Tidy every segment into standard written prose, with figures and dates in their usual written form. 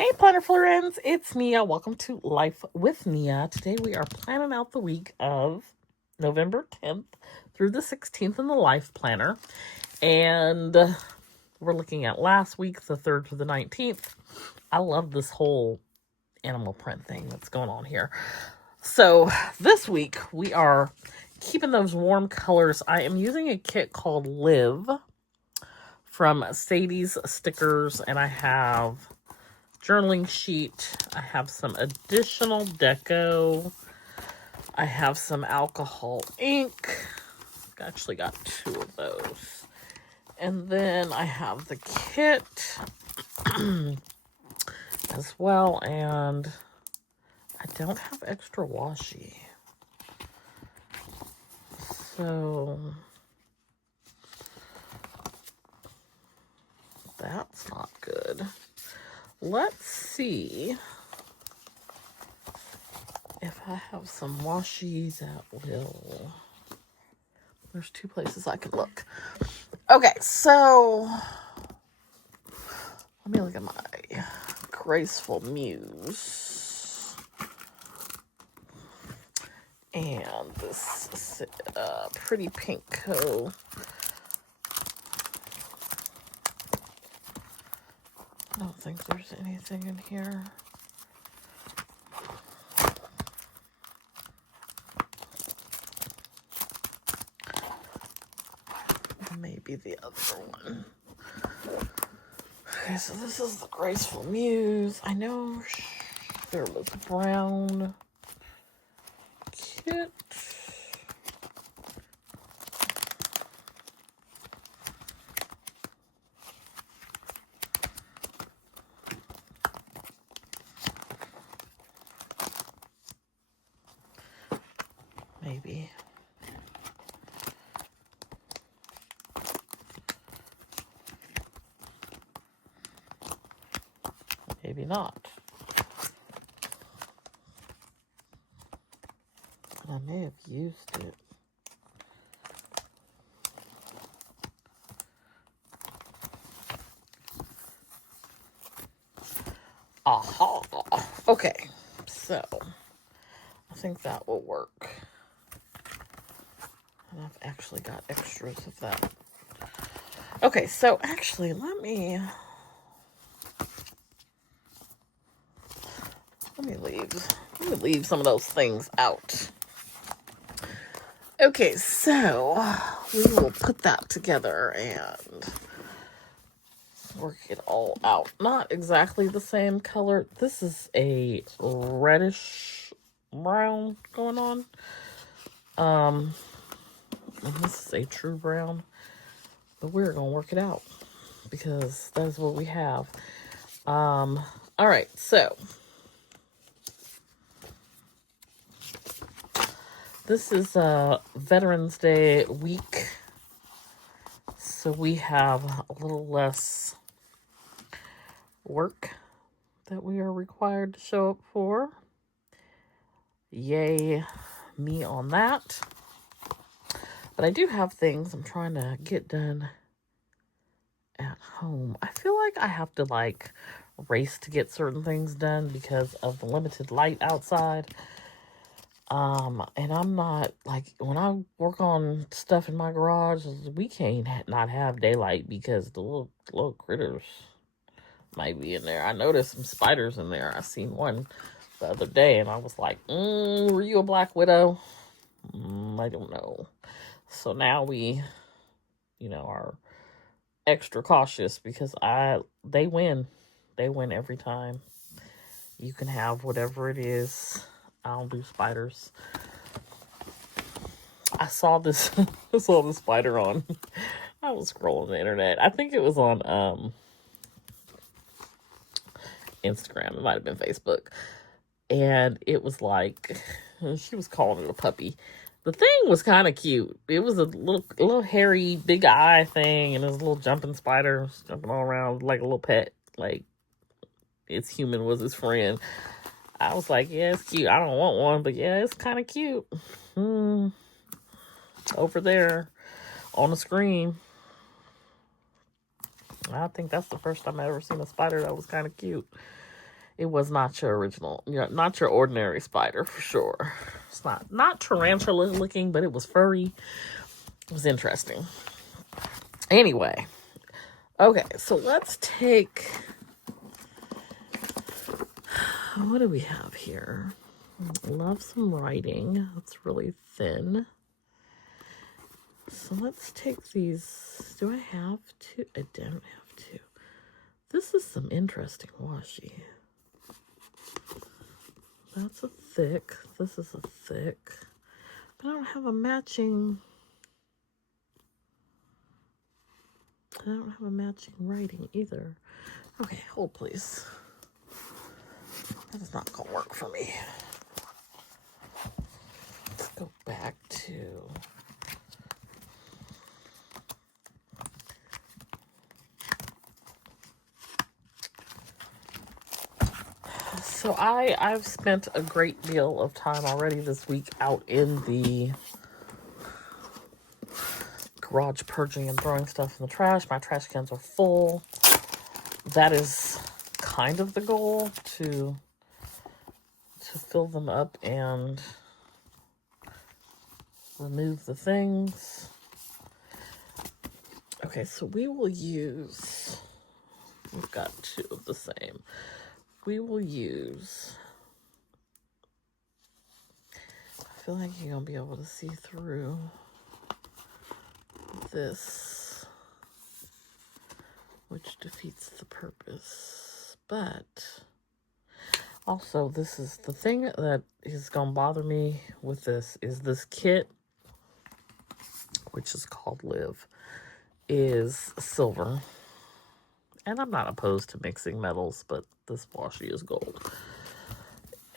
Hey planner friends, it's Nia. Welcome to Life with Nia. Today we are planning out the week of November 10th through the 16th in the Life Planner. And we're looking at last week, the 3rd through the 19th. I love this whole animal print thing that's going on here. So this week we are keeping those warm colors. I am using a kit called Live from Sadie's Stickers, and I have journaling sheet. I have some additional deco. I have some alcohol ink. I actually got 2 of those. And then I have the kit as well. And I don't have extra washi. So that's not good. Let's see if I have some washies at will. There's 2 places I can look. Okay, so let me look at my Graceful Muse. And this Pretty Pink Co. I don't think there's anything in here. Maybe the other one. Okay, so this is the Graceful Muse. I know there was a brown kit. Maybe. Maybe not. I may have used it. Aha. Okay, so I think that will work. And I've actually got extras of that. Okay, so actually, let me leave some of those things out. Okay, so we will put that together and work it all out. Not exactly the same color. This is a reddish brown going on. And this is a true brown. But we're gonna work it out because that's what we have. Alright, so this is Veterans Day week. So we have a little less work that we are required to show up for. Yay me on that. But I do have things I'm trying to get done at home. I feel like I have to race to get certain things done because of the limited light outside. And I'm not, when I work on stuff in my garage, we can't not have daylight because the little critters might be in there. I noticed some spiders in there. I seen one the other day, and I was like, were you a black widow? I don't know. So now we, are extra cautious because they win. They win every time. You can have whatever it is. I don't do spiders. I saw this spider on. I was scrolling the internet. I think it was on Instagram. It might have been Facebook. And it was she was calling it a puppy. The thing was kind of cute. It was a little hairy, big eye thing, and it was a little jumping spider jumping all around like a little pet. Its human was his friend. I was like, yeah, it's cute. I don't want one, but yeah, it's kind of cute. Over there on the screen. I think that's the first time I ever seen a spider that was kind of cute. It was not your original, not your ordinary spider for sure. It's not tarantula looking, but it was furry. It was interesting. Anyway, okay, so let's take, what do we have here? Love some writing. It's really thin. So let's take these. Do I have to? I don't have to. This is some interesting washi. That's a thick. This is a thick. But I don't have a matching. I don't have a matching writing either. Okay, hold please. That is not gonna work for me. Let's go back to. So I've spent a great deal of time already this week out in the garage purging and throwing stuff in the trash. My trash cans are full. That is kind of the goal, to fill them up and remove the things. Okay, so we will use, we've got two of the same. We will use, I feel like you're going to be able to see through this, which defeats the purpose. But also, this is the thing that is going to bother me with this, is this kit, which is called Live, is silver. And I'm not opposed to mixing metals, but this washi is gold.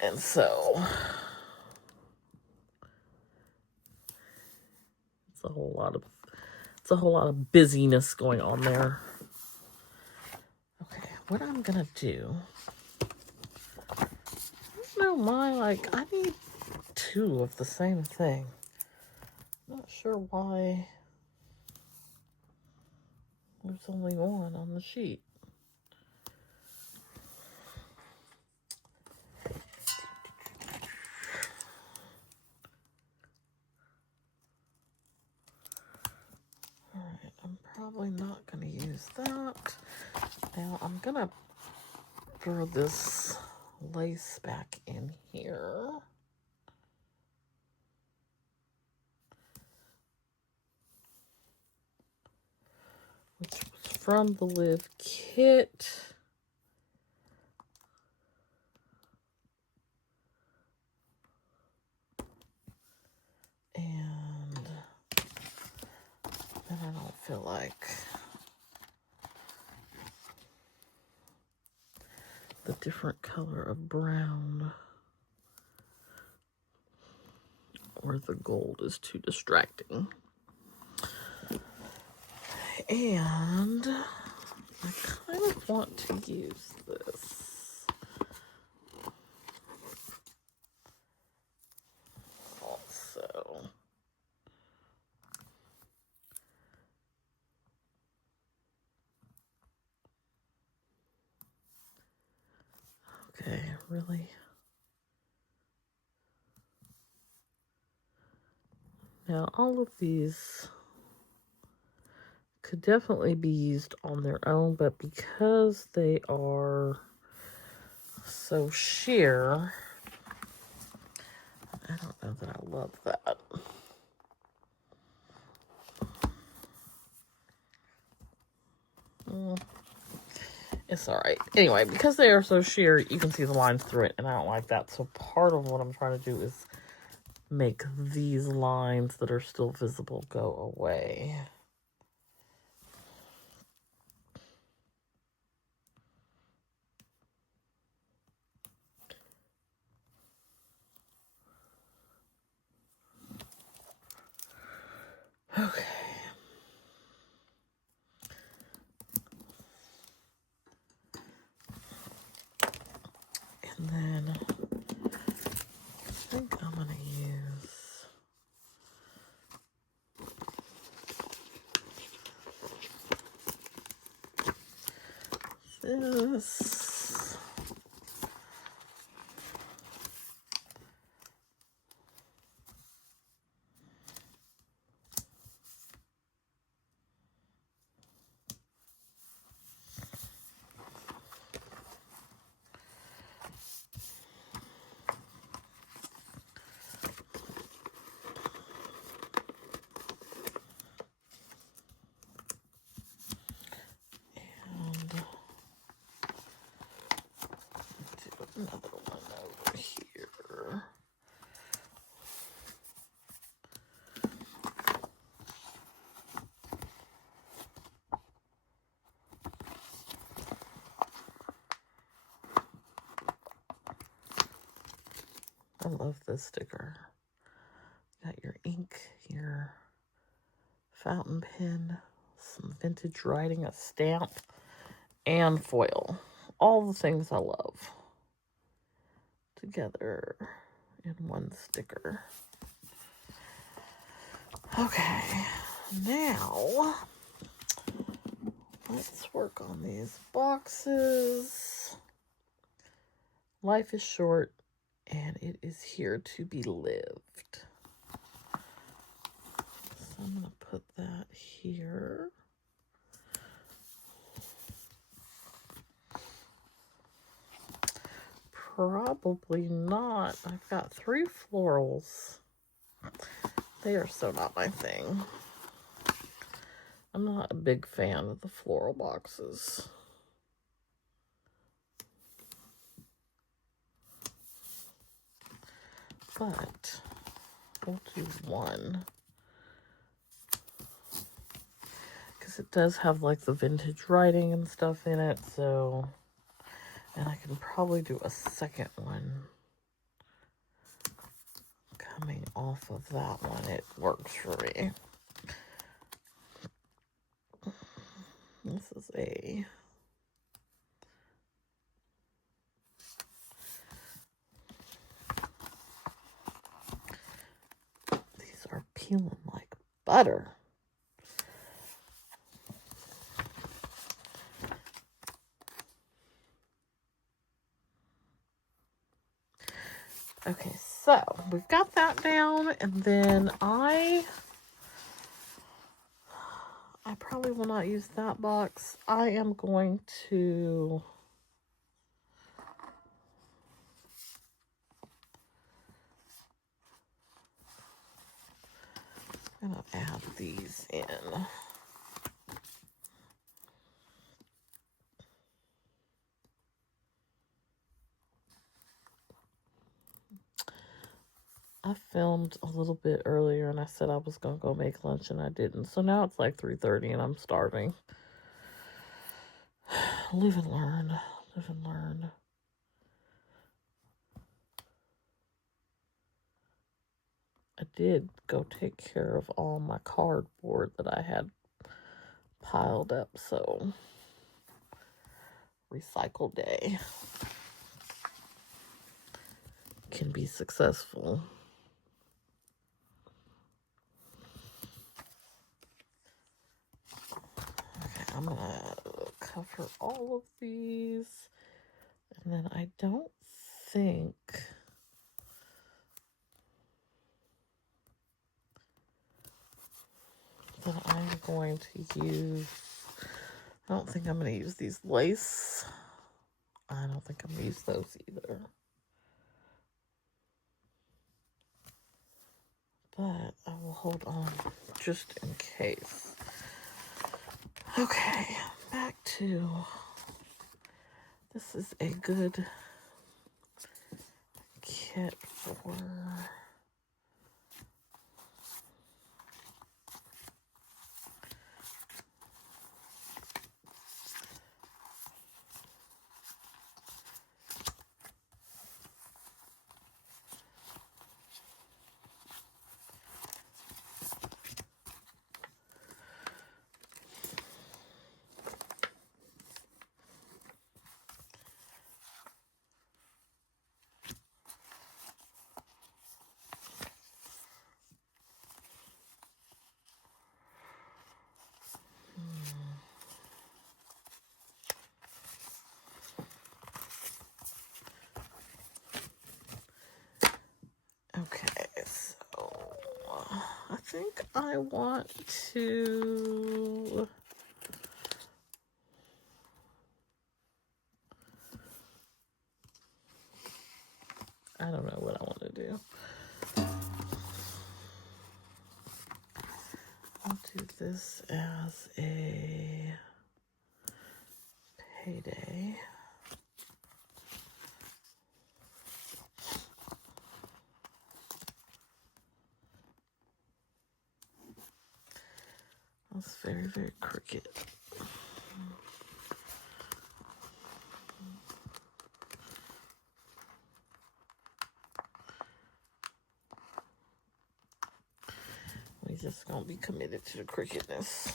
And so it's a whole lot of busyness going on there. Okay, what I'm gonna do, I don't know, I need two of the same thing. Not sure why there's only one on the sheet. Alright, I'm probably not going to use that. Now I'm going to throw this lace back in here. Which was from the Live kit. And then I don't feel like the different color of brown or the gold is too distracting. And I kind of want to use this also. Okay, really? Now, all of these could definitely be used on their own, but because they are so sheer, I don't know that I love that. It's all right. Anyway, because they are so sheer, you can see the lines through it, and I don't like that. So part of what I'm trying to do is make these lines that are still visible go away. Okay. And then I think I'm going to use this. another one over here. I love this sticker. Got your ink, your fountain pen, some vintage writing, a stamp, and foil. All the things I love together in one sticker. Okay, now let's work on these boxes. Life is short, and it is here to be lived. So I'm going to put that here. Probably not. I've got 3 florals. They are so not my thing. I'm not a big fan of the floral boxes. But we'll do one. Because it does have like the vintage writing and stuff in it, so... And I can probably do a second one coming off of that one. It works for me. This is a... These are peeling like butter. Okay, so we've got that down, and then I probably will not use that box. I am going to add these in. I filmed a little bit earlier and I said I was going to go make lunch and I didn't. So now it's like 3:30 and I'm starving. Live and learn. Live and learn. I did go take care of all my cardboard that I had piled up, so recycle day can be successful. Okay, I'm gonna cover all of these, and then I don't think that I'm going to use, I don't think I'm going to use these lace. I don't think I'm going to use those either. But I will hold on just in case. Okay, back to, this is a good kit for okay, so I think I want to, I don't know what I want to do. I'll do this as a payday. It's very, very crooked. We just gonna be committed to the crookedness.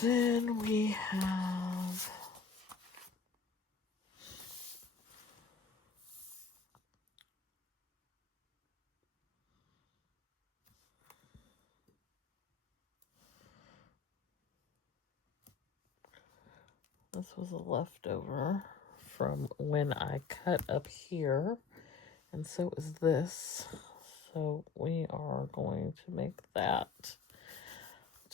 Then we have this was a leftover from when I cut up here, and so is this. So we are going to make that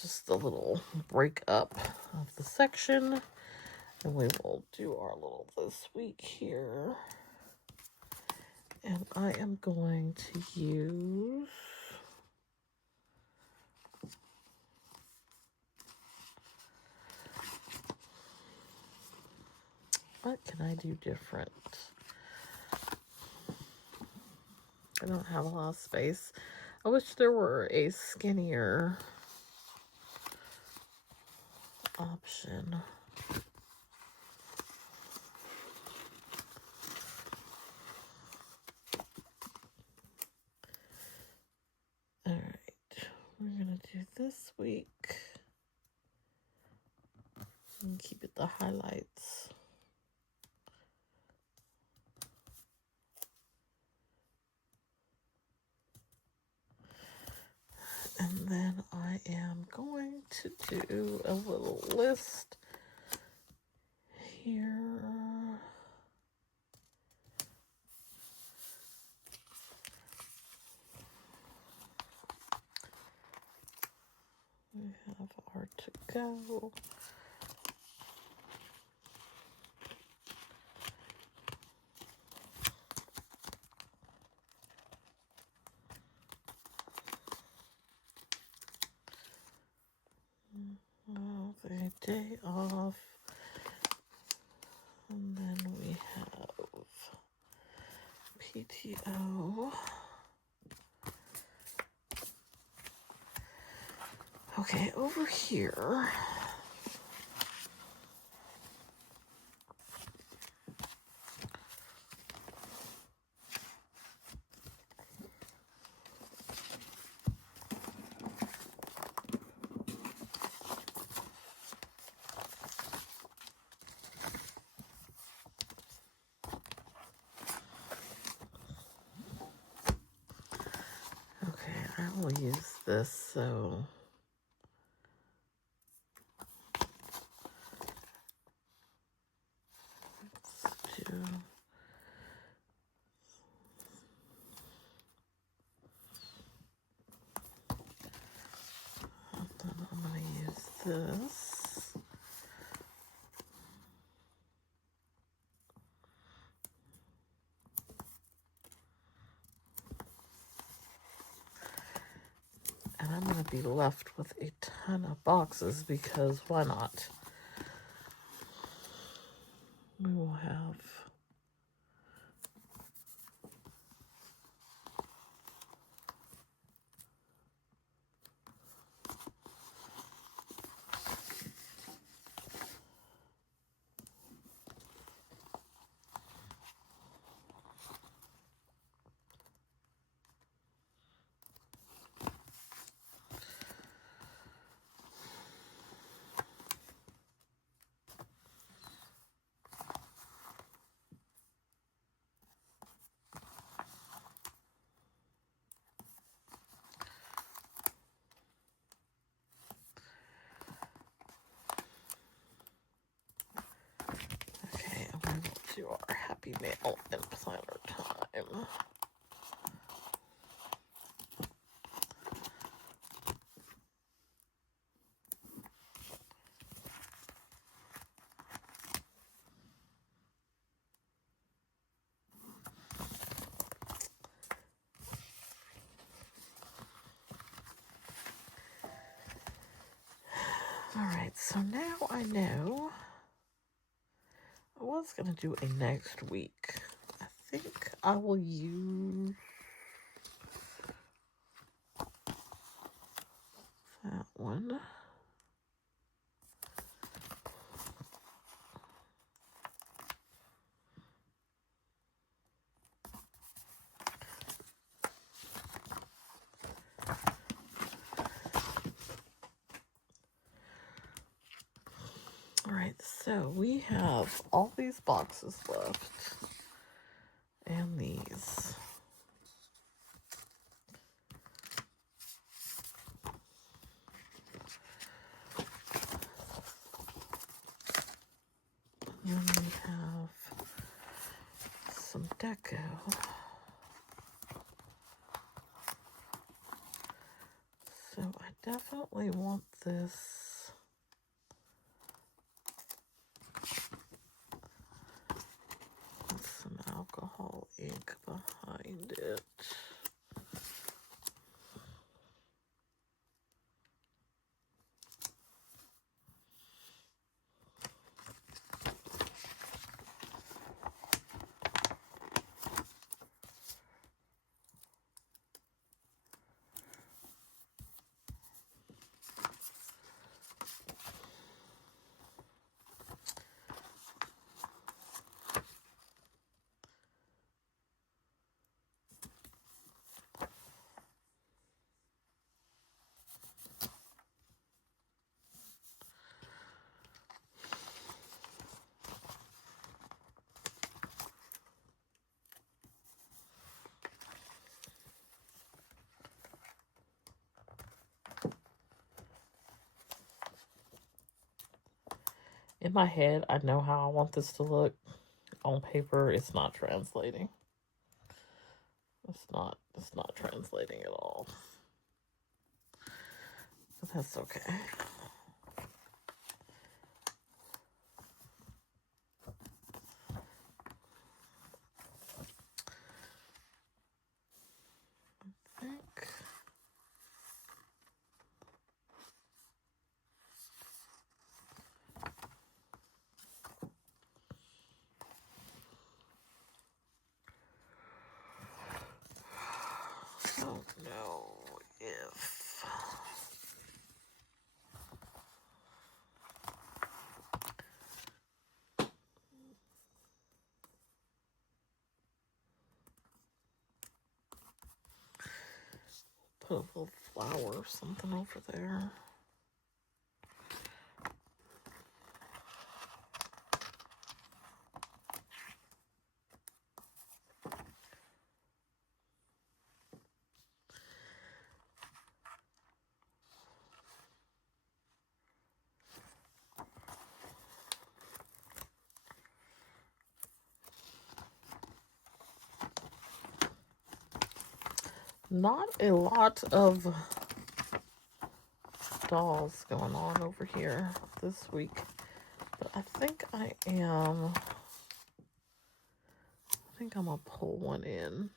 just a little break up of the section, and we will do our little this week here. And I am going to use what can I do different? I don't have a lot of space. I wish there were a skinnier option. All right, we're gonna do this week and keep it the highlights. And then I am going to do a little list here. We have our to go. A day off. And then we have PTO. Okay, over here. Okay, I will use this, so let's do. Then I'm going to use this. And I'm going to be left with a ton of boxes because why not? We will have okay, and we will do our happy mail and planner time. All right, so now I know. I was going to do a next week. I think I will use one. All right, so we have all these boxes left, and these. And we have some deco. So I definitely want this. With some alcohol ink behind it. In my head, I know how I want this to look. On paper, it's not translating. It's not translating at all. But that's okay. I think. I don't know if put a little flower or something over there. Not a lot of dolls going on over here this week, but I think I'm gonna pull one in.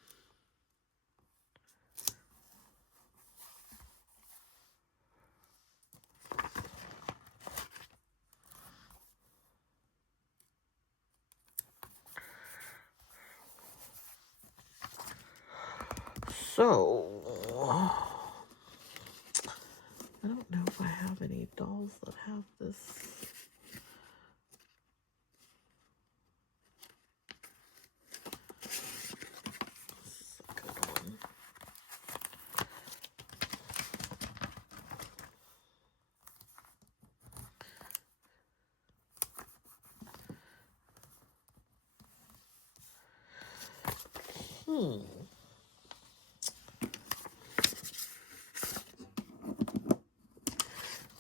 So, I don't know if I have any dolls that have this. This is a good one.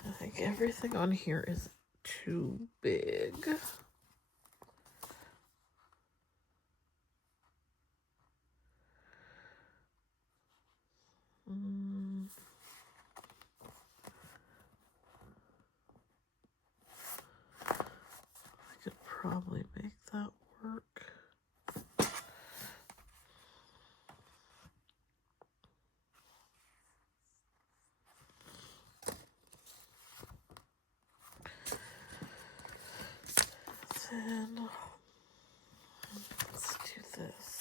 I think everything on here is too big. I could probably make that work. Then let's do this.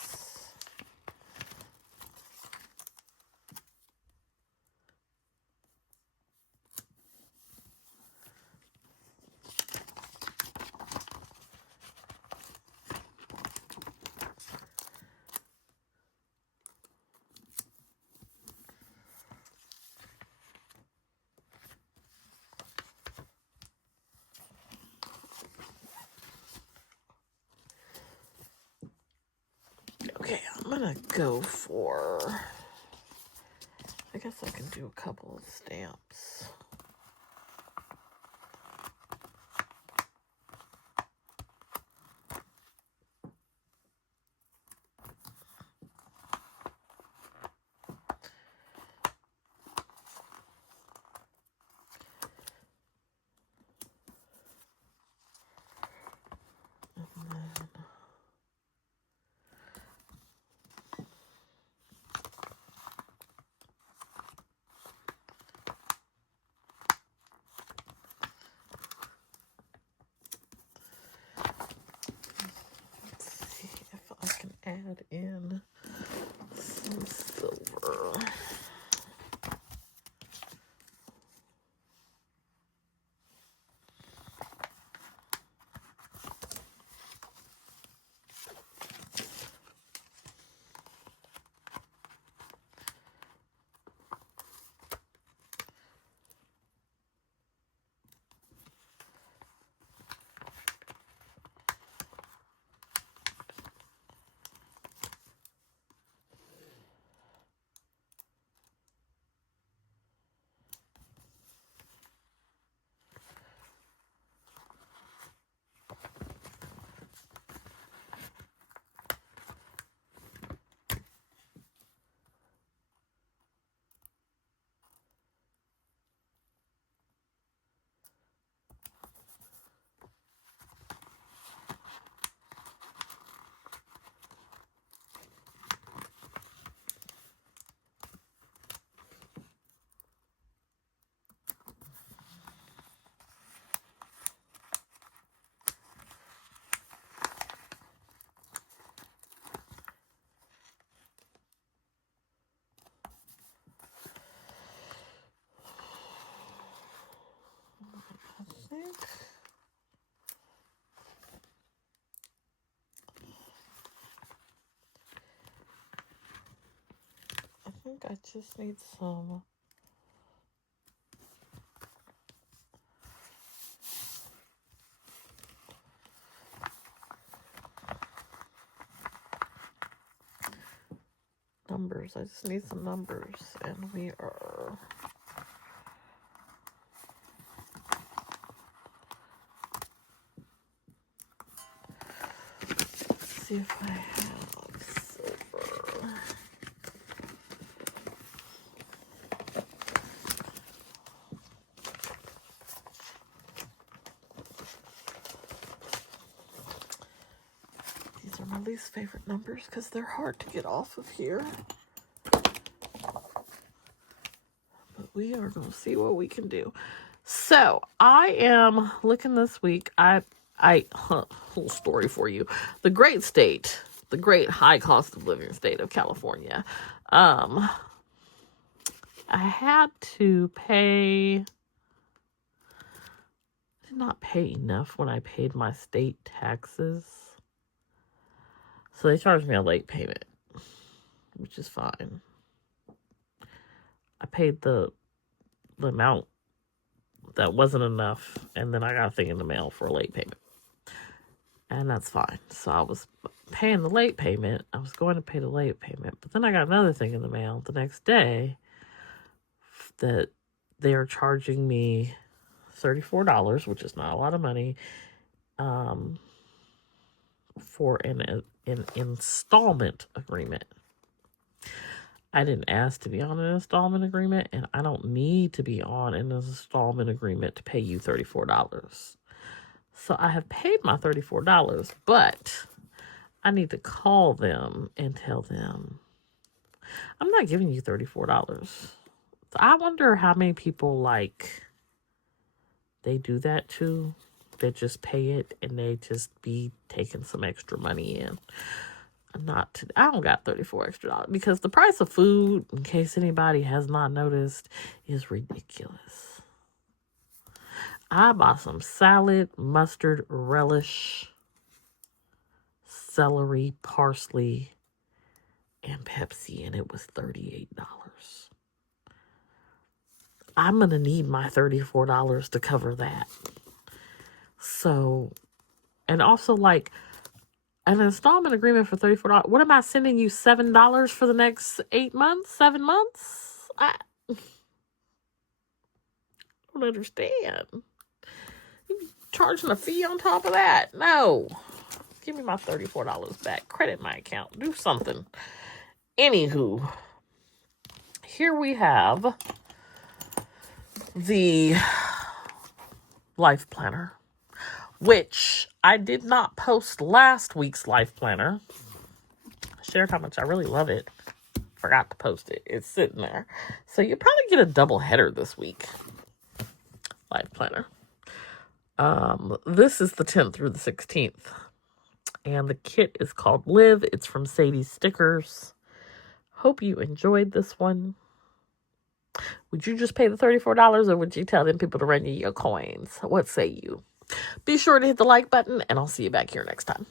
I'm gonna go for, I guess I can do a couple of stamps. I can add in some silver. I think I just need some numbers. I just need some numbers, and we are see if I have silver. These are my least favorite numbers because they're hard to get off of here. But we are going to see what we can do. So I am looking this week. Little story for you. The great state, the great high cost of living state of California. I had to pay, did not pay enough when I paid my state taxes. So they charged me a late payment, which is fine. I paid the amount that wasn't enough, and then I got a thing in the mail for a late payment. And that's fine. So I was paying the late payment. I was going to pay the late payment. But then I got another thing in the mail the next day that they are charging me $34, which is not a lot of money, for an installment agreement. I didn't ask to be on an installment agreement, and I don't need to be on an installment agreement to pay you $34. So I have paid my $34, but I need to call them and tell them, I'm not giving you $34. So I wonder how many people, they do that too. They just pay it and they just be taking some extra money in. I don't got $34 extra because the price of food, in case anybody has not noticed, is ridiculous. I bought some salad, mustard, relish, celery, parsley, and Pepsi, and it was $38. I'm going to need my $34 to cover that. So, and also, an installment agreement for $34. What am I sending you, $7 for the next 8 months, 7 months? I don't understand. You charging a fee on top of that? No. Give me my $34 back. Credit my account. Do something. Anywho, here we have the life planner, which I did not post last week's life planner. I shared how much I really love it. Forgot to post it. It's sitting there. So you'll probably get a double header this week. Life planner. This is the 10th through the 16th. And the kit is called Live. It's from Sadie Stickers. Hope you enjoyed this one. Would you just pay the $34 or would you tell them people to run you your coins? What say you? Be sure to hit the like button and I'll see you back here next time.